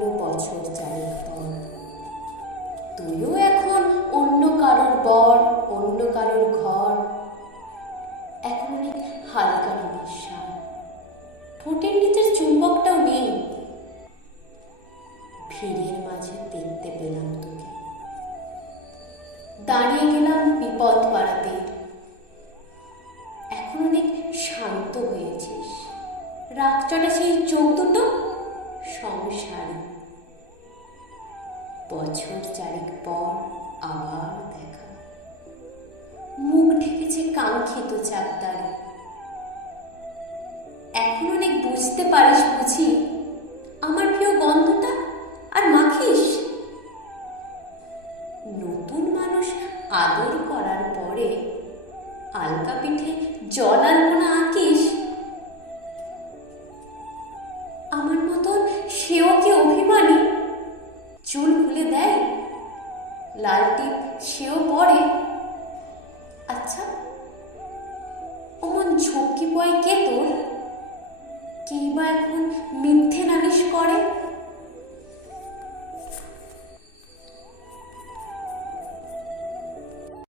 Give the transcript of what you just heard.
হলো বছর চারেক পর, তুইও এখন অন্য কারোর বর, অন্য কারোর ঘর। এখন অনেক হালকা নিঃশ্বাস, ঠোঁটের নিচের চুম্বকটাও নেই। ভিড়ের মাঝে দেখতে পেলাম তোকে, দাঁড়িয়ে গেলাম বিপদ পাড়াতে। এখন অনেক শান্ত হয়েছিস, রাগচাটা সেই চোখ দুটো সংসারী। বছর চারেক পর আবার দেখা, মুখ ঢেকেছে কাঙ্ক্ষিত চাকদারে। এখন অনেক বুঝতে পারিস বুঝি আমার প্রিয় গন্ধটা আর মাখিস। নতুন মানুষ আদর করার পরে আলকা পিঠে জল আলপনা আঁকিস। আমার মতন সেও কি অভিমানী, চুল খুলে দেয়, লাল টিপ সেও পরে। আচ্ছা, অমন ঝক্কি পয় কে তোর? কেই বা এখন